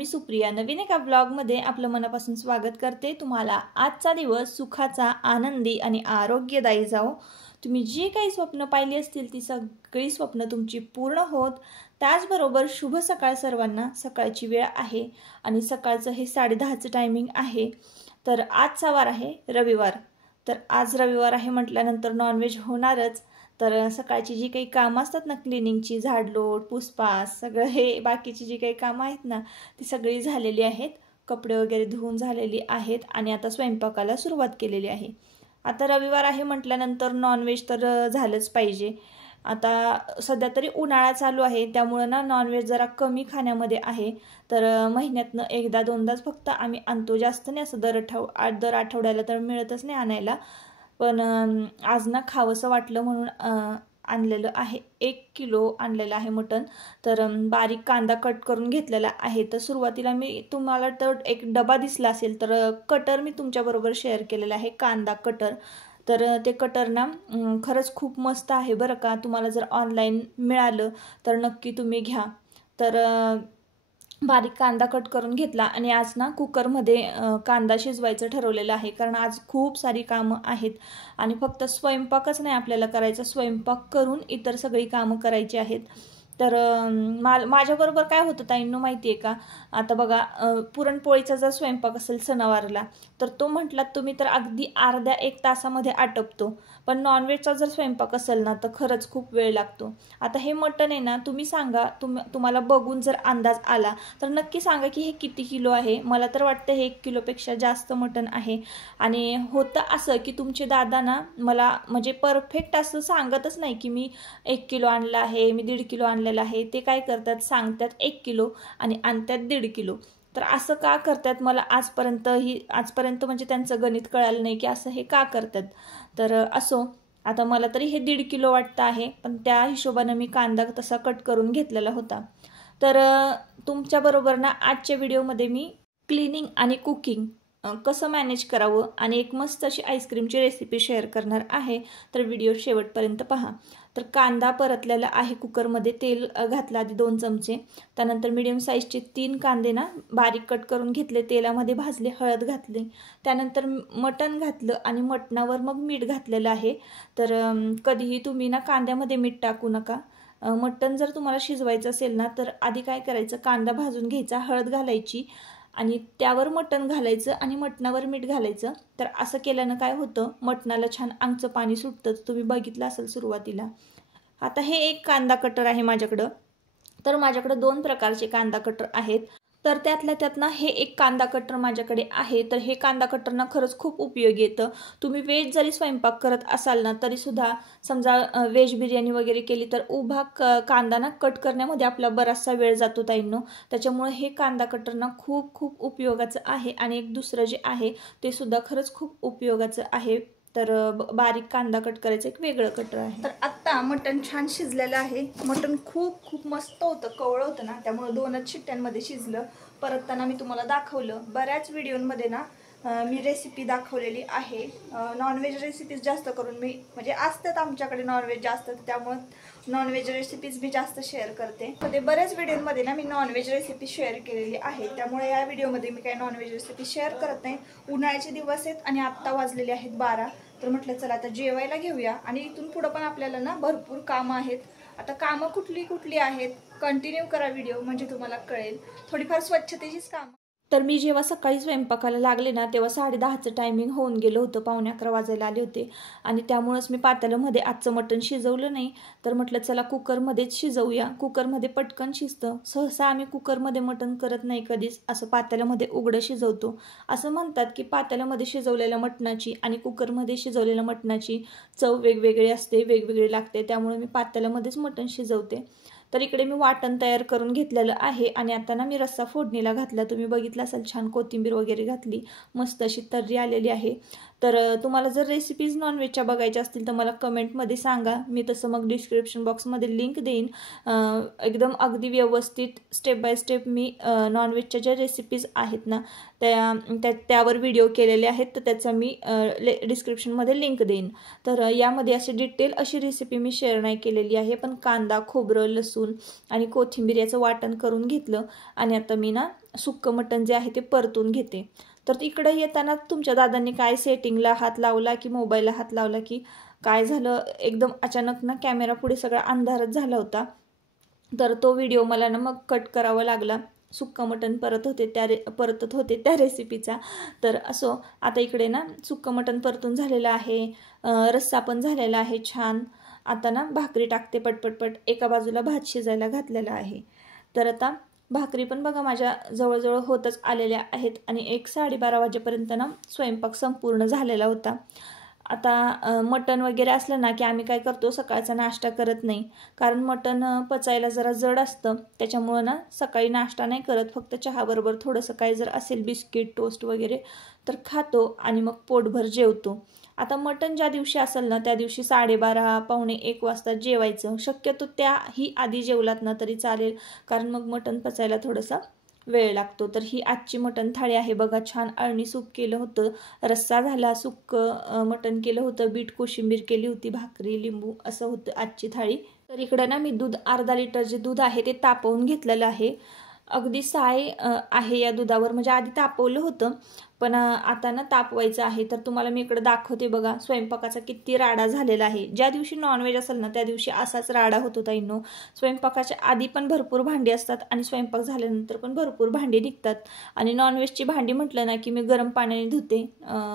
मी सुप्रिया नवीन एका ब्लॉगमध्ये आपलं मनापासून स्वागत करते। तुम्हाला आजचा दिवस सुखाचा, आनंदी आणि आरोग्यदायी जावो। तुम्ही जे काही स्वप्न पाहिली असतील ती सगळी स्वप्न तुमची पूर्ण होत। त्याचबरोबर शुभ सकाळ सर्वांना। सकाळची वेळ आहे आणि सकाळचं हे 10:30चं टायमिंग आहे। तर आजचा वार आहे रविवार। तर आज रविवार आहे म्हटल्यानंतर नॉनव्हेज होणारच। तर सकाळची जी काही कामं असतात ना, क्लिनिंगची, झाडलोट, पुसपास, सगळं हे बाकीची जी काही कामं आहेत ना ती सगळी झालेली आहेत। कपडे वगैरे धुवून झालेली आहेत आणि आता स्वयंपाकाला सुरुवात केलेली आहे। आता रविवार आहे म्हटल्यानंतर नॉनव्हेज तर झालंच पाहिजे। आता सध्या तरी उन्हाळा चालू आहे त्यामुळे ना नॉनव्हेज जरा कमी खाण्यामध्ये आहे। तर महिन्यातनं एकदा दोनदाच फक्त आम्ही आणतो, जास्त नाही असं दर आठवड्याला तर मिळतच नाही आणायला। पण आज ना खावंसं वाटलं म्हणून आणलेलं आहे। 1 किलो आणलेलं आहे मटण। तर बारीक कांदा कट करून घेतलेला आहे। तर सुरुवातीला मी तुम्हाला तर एक डबा दिसला असेल तर कटर मी तुमच्याबरोबर शेअर केलेला आहे, कांदा कटर। तर ते कटर ना खरंच खूप मस्त आहे बरं का। तुम्हाला जर ऑनलाईन मिळालं तर नक्की तुम्ही घ्या। तर बारीक कांदा कट करून घेतला आणि आज ना कुकरमध्ये कांदा शिजवायचं ठरवलेलं आहे, कारण आज खूप सारी कामं आहेत आणि फक्त स्वयंपाकच नाही आपल्याला करायचा, स्वयंपाक करून इतर सगळी कामं करायची आहेत। तर माझ्याबरोबर काय होतं ताईंनो माहिती आहे का, आता बघा पुरणपोळीचा जर स्वयंपाक असेल सणावारला तर तो म्हटलात तुम्ही तर अगदी अर्ध्या 1 तासामध्ये आटपतो। पण नॉनव्हेजचा जर स्वयंपाक असेल ना तर खरंच खूप वेळ लागतो। आता हे मटण आहे ना, तुम्ही सांगा, तुम्हाला बघून जर अंदाज आला तर नक्की सांगा की हे किती किलो आहे। मला तर वाटतं हे 1 किलोपेक्षा जास्त मटण आहे। आणि होतं असं की तुमचे दादा ना मला म्हणजे परफेक्ट असं सांगतच नाही की मी 1 किलो आणलं आहे, मी 1.5 किलो आणलेलं आहे। ते काय करतात, सांगतात 1 किलो आणि आणतात 1.5 किलो। तर असं का करतात मला आजपर्यंत म्हणजे त्यांचं गणित कळालं नाही की असं हे का करतात। तर असो, आता मला तरी हे 1.5 किलो वाटतं आहे, पण त्या हिशोबाने मी कांदा तसा कट करून घेतलेला होता। तर तुमच्याबरोबर ना आजच्या व्हिडिओमध्ये मी क्लिनिंग आणि कुकिंग कसं मॅनेज करावं आणि एक मस्त अशी आईस्क्रीमची रेसिपी शेअर करणार आहे। तर व्हिडिओ शेवटपर्यंत पहा। तर कांदा परतलेला आहे कुकरमध्ये, तेल घातलं आधी 2 चमचे, त्यानंतर मीडियम साईजचे 3 कांदे ना बारीक कट करून घेतले, तेलामध्ये भाजले, हळद घातली, त्यानंतर मटण घातलं आणि मटणावर मग मीठ घातलेलं आहे। तर कधीही तुम्ही ना कांद्यामध्ये मीठ टाकू नका। मटण जर तुम्हाला शिजवायचं असेल ना तर आधी काय करायचं, कांदा भाजून घ्यायचा, हळद घालायची आणि त्यावर मटण घालायचं आणि मटणावर मीठ घालायचं। तर असं केल्यानं काय होतं, मटणाला छान अंगचं पाणी सुटतं, तुम्ही बघितलं असेल सुरुवातीला। आता हे एक कांदा कटर आहे माझ्याकडं। तर माझ्याकडं 2 प्रकारचे कांदा कटर आहेत। तर त्यातल्या त्यात ना हे एक कांदा कटर माझ्याकडे आहे। तर हे कांदा कटर ना खरंच खूप उपयोगी येतं। तुम्ही व्हेज जरी स्वयंपाक करत असाल ना तरी सुद्धा, समजा व्हेज बिर्याणी वगैरे केली तर उभा कांदा ना कट करण्यामध्ये आपला बराचसा वेळ जातो ताईंनो। त्याच्यामुळे हे कांदा कटर ना खूप खूप उपयोगाचं आहे। आणि एक दुसरं जे आहे ते सुद्धा खरंच खूप उपयोगाचं आहे। तर बारीक कांदा कट करायचं एक वेगळं कटर आहे। तर आत्ता मटण छान शिजलेलं आहे। मटण खूप खूप मस्त होतं, कवळं होतं ना, त्यामुळे 2च शिट्ट्यांमध्ये शिजलं। परतताना मी तुम्हाला दाखवलं, बऱ्याच व्हिडिओमध्ये ना मी रेसिपी दाखवलेली आहे। नॉनव्हेज रेसिपीज जास्त करून मी म्हणजे असतात आमच्याकडे नॉनव्हेज जास्त, त्यामुळे नॉनव्हेज रेसिपीज मी जास्त शेअर करते। मध्ये बऱ्याच व्हिडिओमध्ये ना मी नॉनव्हेज रेसिपी शेअर केलेली आहे, त्यामुळे या व्हिडिओमध्ये मी काही नॉनव्हेज रेसिपी शेअर करत नाही। उन्हाळ्याचे दिवस आहेत आणि आत्ता वाजलेले आहेत 12। तर म्हटलं चला आता जेवायला घेऊया आणि इथून पुढं पण आपल्याला ना भरपूर कामं आहेत। आता कामं कुठली आहेत, कंटिन्यू करा व्हिडिओ म्हणजे तुम्हाला कळेल। थोडीफार स्वच्छतेचीच कामं। तर मी जेव्हा सकाळी स्वयंपाकाला लागले ना तेव्हा 10:30चं टायमिंग होऊन गेलं होतं, 11:45 वाजायला आले होते आणि त्यामुळेच मी पातेल्यामध्ये आजचं मटण शिजवलं नाही। तर म्हटलं चला कुकरमध्येच शिजवूया, कुकरमध्ये पटकन शिजतं। सहसा आम्ही कुकरमध्ये मटण करत नाही कधीच, असं पातेल्यामध्ये उघडं शिजवतो। असं म्हणतात की पातेल्यामध्ये शिजवलेल्या मटणाची आणि कुकरमध्ये शिजवलेल्या मटणाची चव वेगवेगळी असते, वेगवेगळी लागते, त्यामुळे मी पातेल्यामध्येच मटण शिजवते। तर इकडे मी वाटण तयार करून घेतलेलं आहे आणि आता ना मी रस्सा फोडणीला घातला, तुम्ही बघितलं असेल, छान कोथिंबीर वगैरे घातली, मस्त अशी तर्री आलेली आहे। तर तुम्हाला जर रेसिपीज नॉनव्हेजच्या बघायच्या असतील तर मला कमेंटमध्ये सांगा, मी तसं मग डिस्क्रिप्शन बॉक्समध्ये लिंक देईन. एकदम अगदी व्यवस्थित स्टेप बाय स्टेप मी नॉनव्हेजच्या ज्या रेसिपीज आहेत ना त्यावर व्हिडिओ केलेले आहेत, तर त्याचा मी डिस्क्रिप्शनमध्ये लिंक देईन. तर यामध्ये अशी डिटेल अशी रेसिपी मी शेअर नाही केलेली आहे, पण कांदा, खोबरं, लसूण आणि कोथिंबीर याचं वाटण करून घेतलं आणि आता मी ना सुक्कं मटण जे आहे ते परतून घेते. तर इकडे येताना तुमच्या दादांनी काय सेटिंगला हात लावला की मोबाईलला हात लावला की काय झालं, एकदम अचानक ना कॅमेरा पुढे सगळा अंधारच झाला होता. तर तो व्हिडिओ मला ना मग कट करावा लागला. सुक्कं मटण परतत होते त्या रेसिपीचा. तर असो, आता इकडे ना सुक्कं मटण परतून झालेलं आहे, रस्सा पण झालेला आहे छान. आता ना भाकरी टाकते पटपटपट. एका बाजूला भात शिजायला घातलेला आहे. तर आता भाकरी पण बघा माझ्या जवळजवळ होतच आलेल्या आहेत आणि 1-12:30 वाजेपर्यंत ना स्वयंपाक संपूर्ण झालेला होता. आता मटण वगैरे असलं ना की आम्ही काय करतो, सकाळचा नाश्ता करत नाही, कारण मटण पचायला जरा जड असतं. त्याच्यामुळं ना सकाळी नाश्ता नाही करत, फक्त चहाबरोबर थोडंसं काही जर असेल बिस्किट टोस्ट वगैरे तर खातो आणि मग पोटभर जेवतो. आता मटण ज्या दिवशी असेल ना त्या दिवशी 12:30-1 वाजता जेवायचं. शक्यतो त्याही आधी जेवलात ना तरी चालेल, कारण मग मटण पचायला थोडंसा वेळ लागतो. तर ही आजची मटण थाळी आहे बघा. छान अळणी सूप केलं होतं, रस्सा झाला, सुक्कं मटण केलं होतं, बीट कोशिंबीर केली होती, भाकरी, लिंबू असं होतं आजची थाळी. तर इकडं ना मी दूध अर्धा लिटर जे दूध आहे ते तापवून घेतलेलं आहे. अगदी साय आहे या दुधावर, म्हणजे आधी तापवलं होतं पण आता ना तापवायचं आहे. तर तुम्हाला मी इकडे दाखवते बघा स्वयंपाकाचा किती राडा झालेला आहे. ज्या दिवशी नॉनव्हेज असेल ना त्या दिवशी असाच राडा होतो ताईंनो. स्वयंपाकाच्या आधी पण भरपूर भांडी असतात आणि स्वयंपाक झाल्यानंतर पण भरपूर भांडी निघतात. आणि नॉनव्हेजची भांडी म्हटलं ना की मी गरम पाण्याने धुते,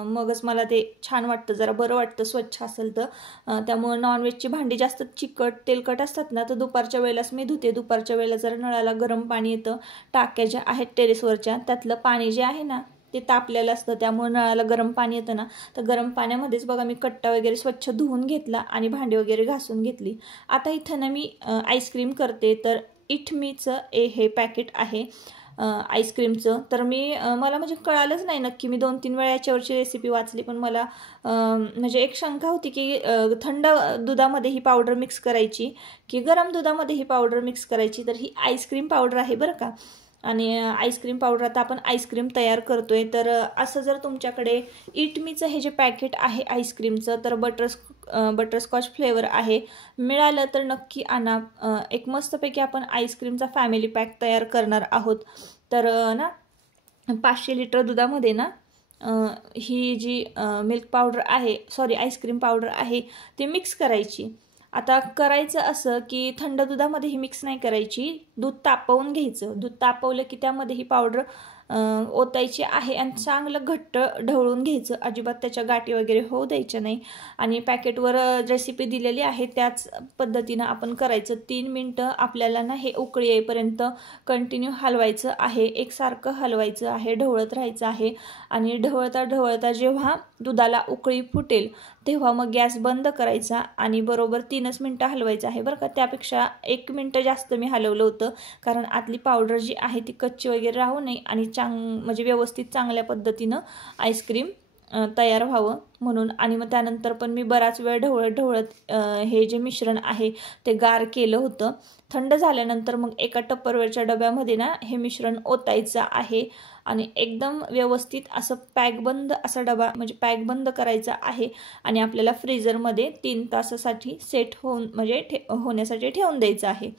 मगच मला ते छान वाटतं, जरा बरं वाटतं स्वच्छ असेल तर. त्यामुळे नॉनव्हेजची भांडी जास्त चिकट तेलकट असतात ना तर दुपारच्या वेळेलाच मी धुते. दुपारच्या वेळेला जरा नळाला गरम पाणी येतं, टाक्या ज्या आहेत टेरेसवरच्या त्यातलं पाणी जे आहे ना ते तापलेलं असतं, त्यामुळे नळाला गरम पाणी येतं ना, तर गरम पाण्यामध्येच बघा मी कट्टा वगैरे स्वच्छ धुवून घेतला आणि भांडी वगैरे घासून घेतली. आता इथं ना मी आईस्क्रीम करते. तर इटमीचं हे पॅकेट आहे आईस्क्रीमचं. तर मला म्हणजे कळालंच नाही नक्की, मी 2-3 वेळा याच्यावरची रेसिपी वाचली पण मला म्हणजे एक शंका होती की थंड दुधामध्ये ही पावडर मिक्स करायची की गरम दुधामध्ये ही पावडर मिक्स करायची. तर ही आईस्क्रीम पावडर आहे बरं का. आणि आईस्क्रीम पावडर आता आपण आईस्क्रीम तयार करतोय. तर असं जर तुमच्याकडे इटमीचं हे जे पॅकेट आहे आईस्क्रीमचं, तर बटरस्कॉच फ्लेवर आहे, मिळालं तर नक्की आणा. एक मस्तपैकी आपण आईस्क्रीमचा फॅमिली पॅक तयार करणार आहोत. तर ना 500 लिटर दुधामध्ये ना ही जी मिल्क पावडर आहे, आईस्क्रीम पावडर आहे ती मिक्स करायची. आता करायचं असं की थंड दुधामध्ये ही मिक्स नाही करायची, दूध तापवून घ्यायचं. दूध तापवलं की त्यामध्ये ही पावडर ओतायची आहे आणि चांगलं घट्ट ढवळून घ्यायचं, अजिबात त्याच्या गाठी वगैरे होऊ द्यायच्या नाही. आणि पॅकेटवर रेसिपी दिलेली आहे त्याच पद्धतीनं आपण करायचं. 3 मिनटं आपल्याला ना हे उकळी येईपर्यंत कंटिन्यू हलवायचं आहे, एकसारखं हलवायचं आहे, ढवळत राहायचं आहे. आणि ढवळता ढवळता जेव्हा दुधाला उकळी फुटेल तेव्हा मग गॅस बंद करायचा आणि बरोबर 3च मिनटं हलवायचं आहे बरं का. त्यापेक्षा 1 मिनटं जास्त मी हलवलं होतं, कारण आतली पावडर जी आहे ती कच्ची वगैरे राहू नये आणि म्हणजे व्यवस्थित चांगल्या पद्धतीनं आईस्क्रीम तयार व्हावं म्हणून. आणि मग त्यानंतर पण मी बराच वेळ ढवळत हे जे मिश्रण आहे ते गार केलं होतं. थंड झाल्यानंतर मग एका टप्परवेअरच्या डब्यामध्ये ना हे मिश्रण ओतायचं आहे आणि एकदम व्यवस्थित असं पॅकबंद असा डबा म्हणजे पॅकबंद करायचा आहे आणि आपल्याला फ्रीजरमध्ये 3 तासासाठी सेट होण्यासाठी ठेवून द्यायचं आहे.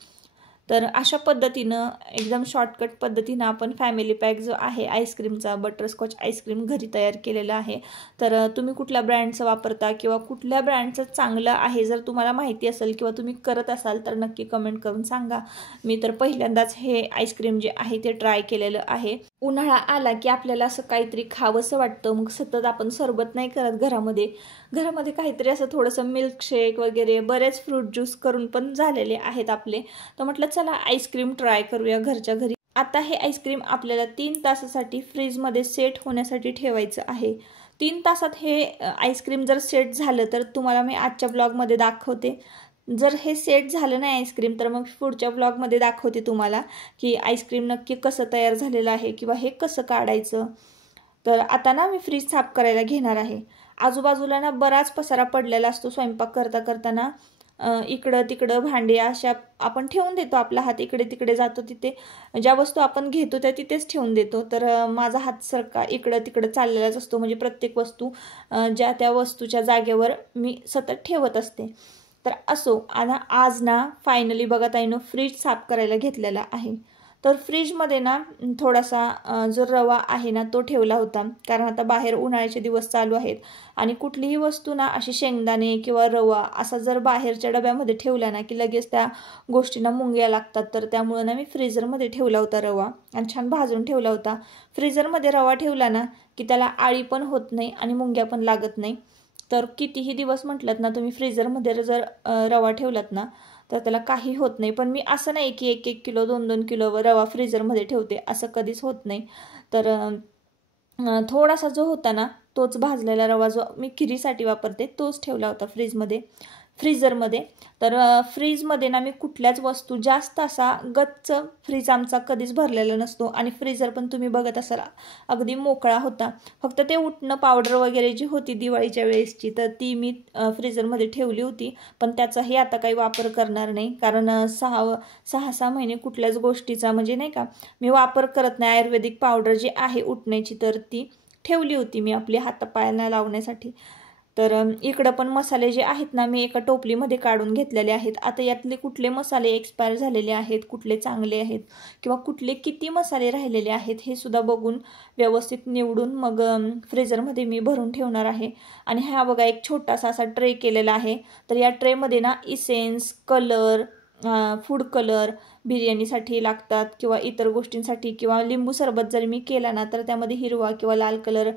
तर अशा पद्धतीनं एकदम शॉर्टकट पद्धतीनं आपण फॅमिली पॅक जो आहे आईस्क्रीमचा, बटरस्कॉच आईस्क्रीम घरी तयार केलेला आहे. तर तुम्ही कुठल्या ब्रँडचं वापरता किंवा कुठल्या ब्रँडचं चांगलं आहे जर तुम्हाला माहिती असेल किंवा तुम्ही करत असाल तर नक्की कमेंट करून सांगा. मी तर पहिल्यांदाच हे आईस्क्रीम जे आहे ते ट्राय केलेलं आहे. उन्हाळा आला की आपल्याला असं काहीतरी खावंसं वाटतं, मग सतत आपण सरबत नाही करत घरामध्ये काहीतरी असं थोडंसं मिल्कशेक वगैरे बरेच फ्रूट ज्यूस करून पण झालेले आहेत आपले. तर म्हटलं चला आईस्क्रीम ट्राय करूया घरच्या घरी. आता हे आईस्क्रीम आपल्याला 3 तासासाठी फ्रीजमध्ये सेट होण्यासाठी ठेवायचं आहे. 3 तासात हे आईस्क्रीम जर सेट झालं तर तुम्हाला मी आजच्या ब्लॉगमध्ये दाखवते. जर हे सेट झालं नाही आईस्क्रीम तर मग पुढच्या ब्लॉगमध्ये दाखवते तुम्हाला की आईस्क्रीम नक्की कसं तयार झालेलं आहे किंवा हे कसं काढायचं. तर आता ना मी फ्रीज साफ करायला घेणार आहे. आजूबाजूला ना बराच पसारा पडलेला असतो स्वयंपाक करता करताना, इकडं तिकडं भांडी अशा आपण ठेवून देतो, आपला हात इकडे तिकडे जातो, तिथे ज्या वस्तू आपण घेतो त्या तिथेच ठेवून देतो. तर माझा हात सारखा इकडं तिकडं चाललेलाच असतो, म्हणजे प्रत्येक वस्तू ज्या त्या वस्तूच्या जागेवर मी सतत ठेवत असते. तर असो, आता आज ना फायनली बघा ताईनो फ्रीज साफ करायला घेतलेला आहे. तर फ्रीजमध्ये ना थोडासा जो रवा आहे ना तो ठेवला होता, कारण आता बाहेर उन्हाळ्याचे दिवस चालू आहेत आणि कुठलीही वस्तू ना अशी शेंगदाणे किंवा रवा असा जर बाहेरच्या डब्यामध्ये ठेवला ना की लगेच त्या गोष्टींना मुंग्या लागतात. तर त्यामुळं ना मी फ्रीझरमध्ये ठेवला होता रवा आणि छान भाजून ठेवला होता. फ्रीझरमध्ये रवा ठेवला ना की त्याला आळी पण होत नाही आणि मुंग्या पण लागत नाही. तर कितीही दिवस म्हटलात ना तुम्ही फ्रीझरमध्ये जर रवा ठेवलात ना तर त्याला काही होत नाही. पण मी असं नाही की 1-1 किलो 2-2 किलो रवा फ्रीझरमध्ये ठेवते, असं कधीच होत नाही. तर थोडासा जो होता ना तोच भाजलेला रवा जो मी खिरीसाठी वापरते तोच ठेवला होता फ्रीझरमध्ये. तर फ्रीजमध्ये ना मी कुठल्याच वस्तू जास्त असा गच्च फ्रीज आमचा कधीच भरलेला नसतो आणि फ्रीझर पण तुम्ही बघत असाल अगदी मोकळा होता. फक्त ते उठणं पावडर वगैरे जी होती दिवाळीच्या वेळेसची तर ती मी फ्रीझरमध्ये ठेवली होती, पण त्याचाही आता काही वापर करणार नाही. कारण 6 महिने कुठल्याच गोष्टीचा म्हणजे नाही का मी वापर करत नाही. आयुर्वेदिक पावडर जी आहे उठण्याची तर ती ठेवली होती मी आपली हातापायांना लावण्यासाठी. तर इकडं पण मसाले जे आहेत ना मी एका टोपलीमध्ये काढून घेतलेले आहेत. आता यातले कुठले मसाले एक्सपायर झालेले आहेत, कुठले चांगले आहेत किंवा कुठले किती मसाले राहिलेले आहेत हे सुद्धा बघून व्यवस्थित निवडून मग फ्रीझरमध्ये मी भरून ठेवणार आहे. आणि हा बघा एक छोटासा असा ट्रे केलेला आहे. तर या ट्रेमध्ये ना इसेन्स, कलर, फूड कलर बिर्याणीसाठी लागतात किंवा इतर गोष्टींसाठी, किंवा लिंबू सरबत जर मी केला ना तर त्यामध्ये हिरवा किंवा लाल कलर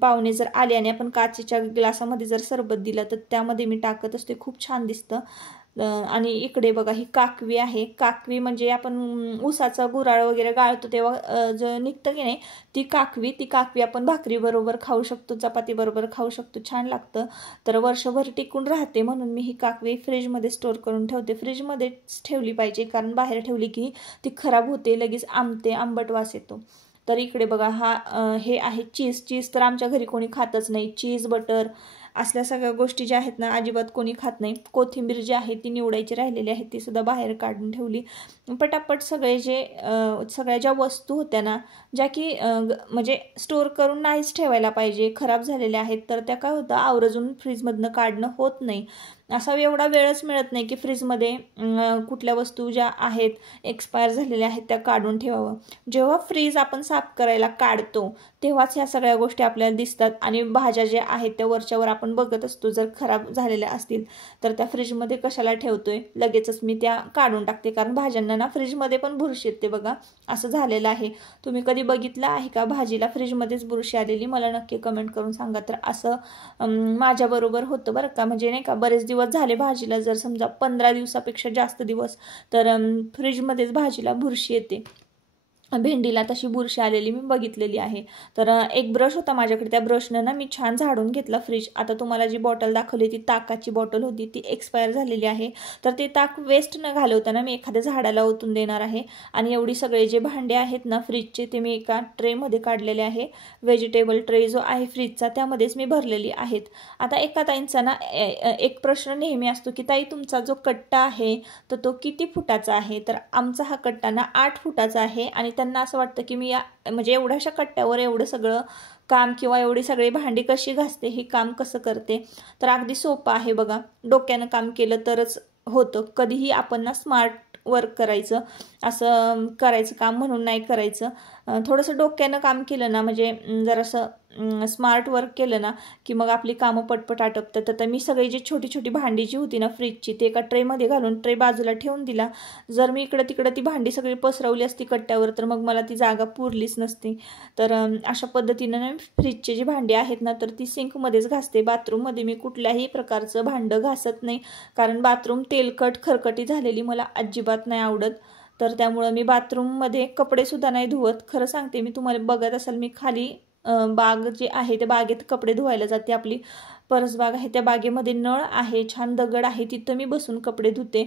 पाहुणे जर आले आणि आपण काचेच्या ग्लासामध्ये जर सरबत दिलं तर त्यामध्ये मी टाकत असते, खूप छान दिसतं. आणि इकडे बघा ही काकवी आहे. काकवी म्हणजे आपण ऊसाचा गुराळ वगैरे गाळतो तेव्हा जो निघतं की नाही ती काकवी आपण भाकरीबरोबर खाऊ शकतो, चपातीबरोबर खाऊ शकतो, छान लागतं. तर वर्षभर टिकून राहते म्हणून मी ही काकवी फ्रीजमध्ये स्टोअर करून ठेवते. फ्रीजमध्येच ठेवली पाहिजे, कारण बाहेर ठेवली की ती खराब होते, लगेच आंबट वास येतो. तर इकडे बघा हे आहे चीज तर आमच्या घरी कोणी खातच नाही. चीज, बटर असल्या सगळ्या गोष्टी ज्या आहेत ना अजिबात कोणी खात नाही. कोथिंबीर जी आहे ती निवडायची राहिलेली आहे ती सुद्धा बाहेर काढून ठेवली. पटापट सगळ्या ज्या वस्तू होत्या ना ज्या की म्हणजे स्टोअर करून नाहीच ठेवायला पाहिजे, खराब झालेल्या आहेत, तर त्या काय होतं आवर्जून फ्रीजमधनं काढणं होत नाही. असा एवढा वेळच मिळत नाही की फ्रीजमध्ये कुठल्या वस्तू ज्या आहेत एक्सपायर झालेल्या आहेत त्या काढून ठेवावं. जेव्हा फ्रीज आपण साफ करायला काढतो तेव्हाच ह्या सगळ्या गोष्टी आपल्याला दिसतात. आणि भाज्या ज्या आहेत त्या वरच्यावर आपण बघत असतो, जर खराब झालेल्या असतील तर त्या फ्रीजमध्ये कशाला ठेवतोय, लगेचच मी त्या काढून टाकते. कारण भाज्यांना ना फ्रीजमध्ये पण बुरशी येते बघा, असं झालेलं आहे. तुम्ही कधी बघितलं आहे का भाजीला फ्रीजमध्येच बुरशी आलेली? मला नक्की कमेंट करून सांगा. तर असं माझ्याबरोबर होतं बरं का, म्हणजे नाही का बरेच दिवस झाले भाजीला, जर समजा 15 दिवसापेक्षा जास्त दिवस तर फ्रीजमध्येच भाजीला बुरशी येते. भेंडीला तशी बुरशी आलेली मी बघितलेली आहे. तर एक ब्रश होता माझ्याकडे, त्या ब्रशनं ना मी छान झाडून घेतला फ्रीज. आता तुम्हाला जी बॉटल दाखवली ती ताकाची बॉटल होती, ती एक्सपायर झालेली आहे. तर ते ताक वेस्ट न घालवता ना मी एखाद्या झाडाला ओतून देणार आहे. आणि एवढी सगळे जे भांडे आहेत ना फ्रीजचे ते मी एका ट्रेमध्ये काढलेले आहे. व्हेजिटेबल ट्रे जो आहे फ्रीजचा त्यामध्येच मी भरलेली आहेत. आता एका ताईंचा ना एक प्रश्न नेहमी असतो की ताई तुमचा जो कट्टा आहे तर तो किती फुटाचा आहे? तर आमचा हा कट्टा ना 8 फुटाचा आहे. आणि त्यांना असं वाटतं की मी म्हणजे एवढ्याशा कट्ट्यावर एवढं सगळं काम किंवा एवढी सगळी भांडी कशी घासते, हे काम कसं करते. तर अगदी सोपं आहे बघा, डोक्यानं काम केलं तरच होतं. कधीही आपण ना स्मार्ट वर्क करायचं, असं करायचं काम म्हणून नाही करायचं. थोडंसं डोक्यानं काम केलं ना म्हणजे जरासं स्मार्ट वर्क केलं ना की मग आपली कामं पटपट आटपतात. तर मी सगळी जी छोटी छोटी भांडी जी होती ना फ्रीजची ते एका ट्रेमध्ये घालून ट्रे बाजूला ठेवून दिला. जर मी इकडं तिकडं ती भांडी सगळी पसरवली असती कट्ट्यावर तर मग मला ती जागा पुरलीच नसती. तर अशा पद्धतीनं ना फ्रीजची जी भांडी आहेत ना तर ती सिंकमध्येच घासते. बाथरूममध्ये मी कुठल्याही प्रकारचं भांडं घासत नाही, कारण बाथरूम तेलकट खरकटी झालेली मला अजिबात नाही आवडत. तर त्यामुळं मी बाथरूममध्ये कपडेसुद्धा नाही धुवत. खरं सांगते, मी तुम्हाला बघत असाल मी खाली बाग जी आहे त्या बागेत कपडे धुवायला जाते. आपली परसबाग आहे त्या बागेमध्ये नळ आहे, छान दगड आहे, तिथं मी बसून कपडे धुते.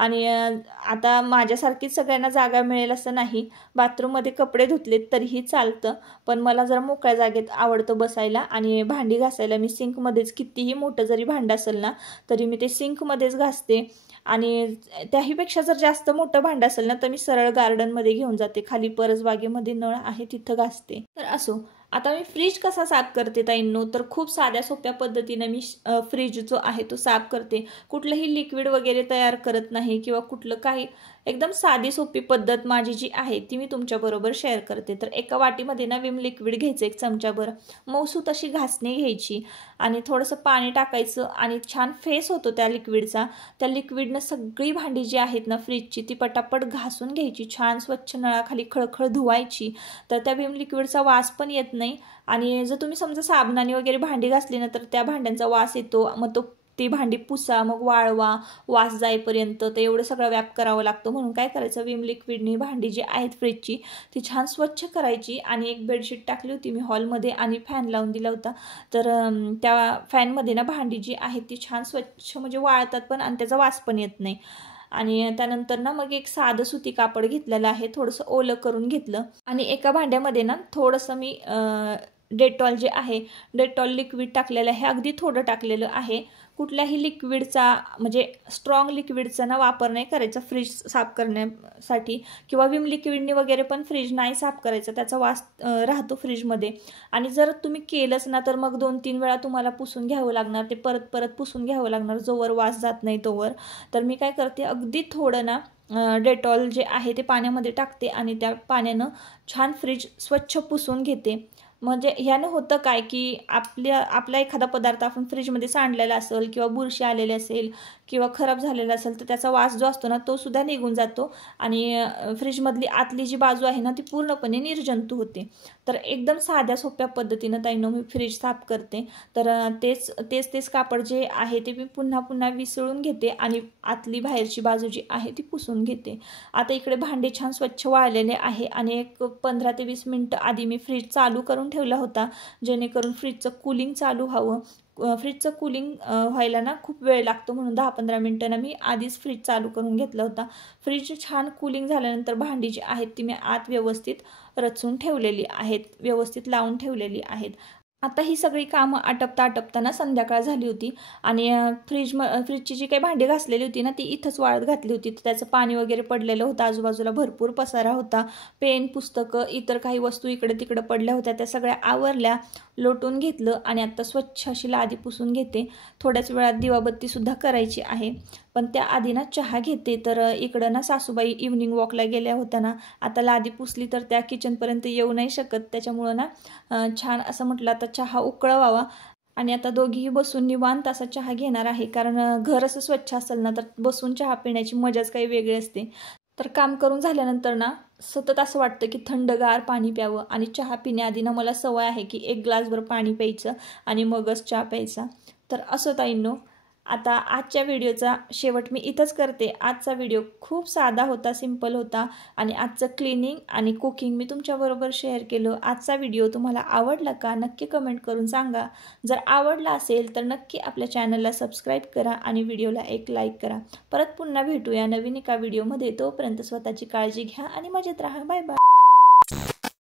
आणि आता माझ्यासारखीच सगळ्यांना जागा मिळेल असं नाही, बाथरूममध्ये कपडे धुतलेत तरीही चालतं, पण मला जरा मोकळ्या जागेत आवडतं बसायला. आणि भांडी घासायला मी सिंकमध्येच, कितीही मोठं जरी भांडं असेल ना तरी मी ते सिंकमध्येच घासते. आणि त्याहीपेक्षा जर जास्त मोठं भांडं असेल ना तर मी सरळ गार्डनमध्ये घेऊन जाते, खाली परसबागेमध्ये नळ आहे तिथं घासते. तर असो, आता मी फ्रीज कसा साफ करते ताईंनो, तर खूप साध्या सोप्या पद्धतीने मी फ्रीज जो आहे तो साफ करते. कुठलंही लिक्विड वगैरे तयार करत नाही किंवा कुठलं काही, एकदम साधी सोपी पद्धत माझी जी आहे ती मी तुमच्याबरोबर शेअर करते. तर एका वाटीमध्ये ना विम लिक्विड घ्यायचं, एक चमचाभर मऊसूत अशी घासणी घ्यायची आणि थोडंसं पाणी टाकायचं आणि छान फेस होतो त्या लिक्विडचा. त्या लिक्विडनं सगळी भांडी जी आहेत ना फ्रीजची ती पटापट घासून घ्यायची, छान स्वच्छ नळाखाली खळखळ धुवायची. तर त्या विम लिक्विडचा वास पण येत नाही. आणि जर तुम्ही समजा साबणाने वगैरे भांडी घासली ना तर त्या भांड्यांचा वास येतो, मग ती भांडी पुसा, मग वाळवा, वास जाईपर्यंत तर एवढं सगळं व्याप करावं लागतं. म्हणून काय करायचं, विम लिक्विडनी भांडी जी आहेत फ्रीजची ती छान स्वच्छ करायची. आणि एक बेडशीट टाकली होती मी हॉलमध्ये आणि फॅन लावून दिला होता, तर त्या फॅनमध्ये ना भांडी जी आहेत ती छान स्वच्छ म्हणजे वाळतात पण आणि त्याचा वास पण येत नाही. आणि त्यानंतर ना मग एक साधं सुती कापड घेतलेलं आहे, थोडंसं ओलं करून घेतलं आणि एका भांड्यामध्ये ना थोडंसं मी डेटॉल जे आहे, डेटॉल लिक्विड टाकलेलं आहे, अगदी थोडं टाकलेलं आहे. कुठल्याही लिक्विडचा म्हणजे स्ट्रॉंग लिक्विडचा ना वापर नाही करायचा फ्रीज साफ करण्यासाठी, किंवा विम लिक्विडनी वगैरे पण फ्रीज नाही साफ करायचा, त्याचा वास राहतो फ्रीजमध्ये. आणि जर तुम्ही केलंच ना तर मग 2-3 वेळा तुम्हाला पुसून घ्यावं लागणार, ते परत परत पुसून घ्यावं लागणार जोवर वास जात नाही तोवर. तर मी काय करते, अगदी थोडं ना डेटॉल जे आहे ते पाण्यामध्ये टाकते आणि त्या पाण्यानं छान फ्रीज स्वच्छ पुसून घेते. म्हणजे ह्यानं होतं काय की आपला एखादा पदार्थ आपण फ्रीजमध्ये सांडलेला असेल किंवा बुरशी आलेली असेल किंवा खराब झालेला असेल तर त्याचा वास जो असतो ना तो सुद्धा निघून जातो आणि फ्रीजमधली आतली जी बाजू आहे ना ती पूर्णपणे निर्जंतू होते. तर एकदम साध्या सोप्या पद्धतीनं ताईंनो मी फ्रीज साफ करते. तर तेच कापड जे आहे ते मी पुन्हा पुन्हा विसळून घेते आणि आतली बाहेरची बाजू जी आहे ती पुसून घेते. आता इकडे भांडे छान स्वच्छ वाळलेले आहे आणि एक 15 ते 20 मिनिटं आधी मी फ्रीज चालू करून ठेवला होता, जेणेकरून फ्रीजचं कूलिंग चालू व्हावं. फ्रीजचं कूलिंग व्हायला ना खूप वेळ लागतो, म्हणून 10-15 मिनिटांना मी आधीच फ्रीज चालू करून घेतलं होता. फ्रीज छान कूलिंग झाल्यानंतर भांडी जी आहेत ती मी आत व्यवस्थित रचून ठेवलेली आहेत, व्यवस्थित लावून ठेवलेली आहेत. आता ही सगळी कामं आटपताना संध्याकाळ झाली होती आणि फ्रीजची जी काही भांडी घासलेली होती ना ती इथंच वाळत घातली होती. त्याचं पाणी वगैरे पडलेलं होतं, आजूबाजूला भरपूर पसारा होता, पेन, पुस्तकं, इतर काही वस्तू इकडे तिकडे पडल्या होत्या, त्या सगळ्या आवरल्या, लोटून घेतलं आणि आता स्वच्छ अशी लादी पुसून घेते. थोड्याच वेळात दिवाबत्तीसुद्धा करायची आहे, पण त्याआधी ना चहा घेते. तर इकडं ना सासूबाई इव्हनिंग वॉकला गेल्या होत्या ना, आता लादी पुसली तर त्या किचनपर्यंत येऊ नाही शकत, त्याच्यामुळं ना छान असं म्हटलं आता चहा उकळवावा आणि आता दोघीही बसून निवांत असा चहा घेणार आहे. कारण घर असं स्वच्छ असेल ना तर बसून चहा पिण्याची मजाच काही वेगळी असते. तर काम करून झाल्यानंतर ना सतत असं वाटतं की थंडगार पाणी प्यावं आणि चहा पिण्याआधी ना मला सवय आहे की 1 ग्लासभर पाणी प्यायचं आणि मगच चहा प्यायचा. तर असं ताईंनो, आता आजच्या व्हिडिओचा शेवट मी इथंच करते. आजचा व्हिडिओ खूप साधा होता, सिंपल होता आणि आजचं क्लिनिंग आणि कुकिंग मी तुमच्याबरोबर शेअर केलं. आजचा व्हिडिओ तुम्हाला आवडला का नक्की कमेंट करून सांगा. जर आवडला असेल तर नक्की आपल्या चॅनलला सबस्क्राईब करा आणि व्हिडिओला एक लाईक करा. परत पुन्हा भेटूया नवीन एका व्हिडिओमध्ये. तोपर्यंत स्वतःची काळजी घ्या आणि मजेत राहा. Bye bye.